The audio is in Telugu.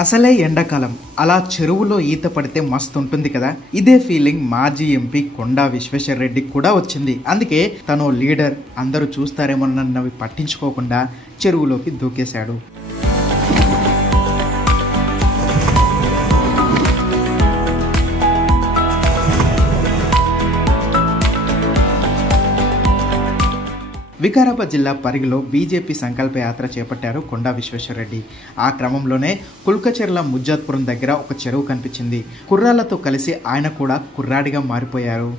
అసలే ఎండాకాలం అలా చెరువులో ఈత పడితే మస్తు ఉంటుంది కదా. ఇదే ఫీలింగ్ మాజీ ఎంపీ కొండా విశ్వేశ్వర రెడ్డికి కూడా వచ్చింది. అందుకే తను లీడర్ అందరూ చూస్తారేమోనన్నవి పట్టించుకోకుండా చెరువులోకి దూకేశాడు. వికారాబాద్ జిల్లా పరిగిలో బీజేపీ సంకల్ప యాత్ర చేపట్టారు కొండా విశ్వేశ్వర రెడ్డి. ఆ క్రమంలోనే కుల్కచెర్ల ముజ్జాత్పురం దగ్గర ఒక చెరువు కనిపించింది. కుర్రాళ్లతో కలిసి ఆయన కూడా కుర్రాడిగా మారిపోయారు.